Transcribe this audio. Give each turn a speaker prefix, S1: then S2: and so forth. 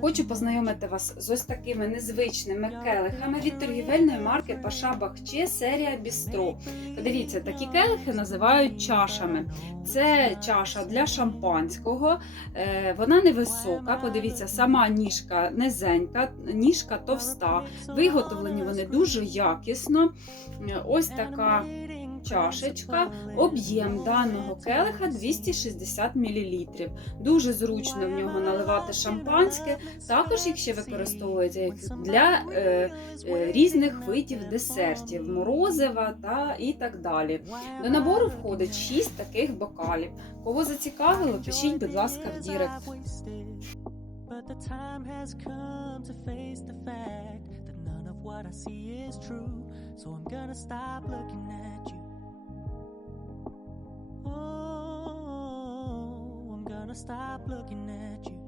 S1: Хочу познайомити вас з ось такими незвичними келихами від торгівельної марки Паша Бахче серія Бістро. Подивіться, такі келихи називають чашами. Це чаша для шампанського. Е, Вона невисока. Подивіться, сама ніжка низенька, ніжка товста. Виготовлені вони дуже якісно. Е, Ось така чашечка. Об'єм даного келиха 260 мл. Дуже зручно в нього наливати шампанське. Також їх ще використовується для е, е, різних видів десертів, морозива та і так далі. До набору входить 6 таких бокалів. Кого зацікавило, пишіть, будь ласка, в Дірект.
S2: What I see is true. So I'm gonna stop looking at you. Stop looking at you.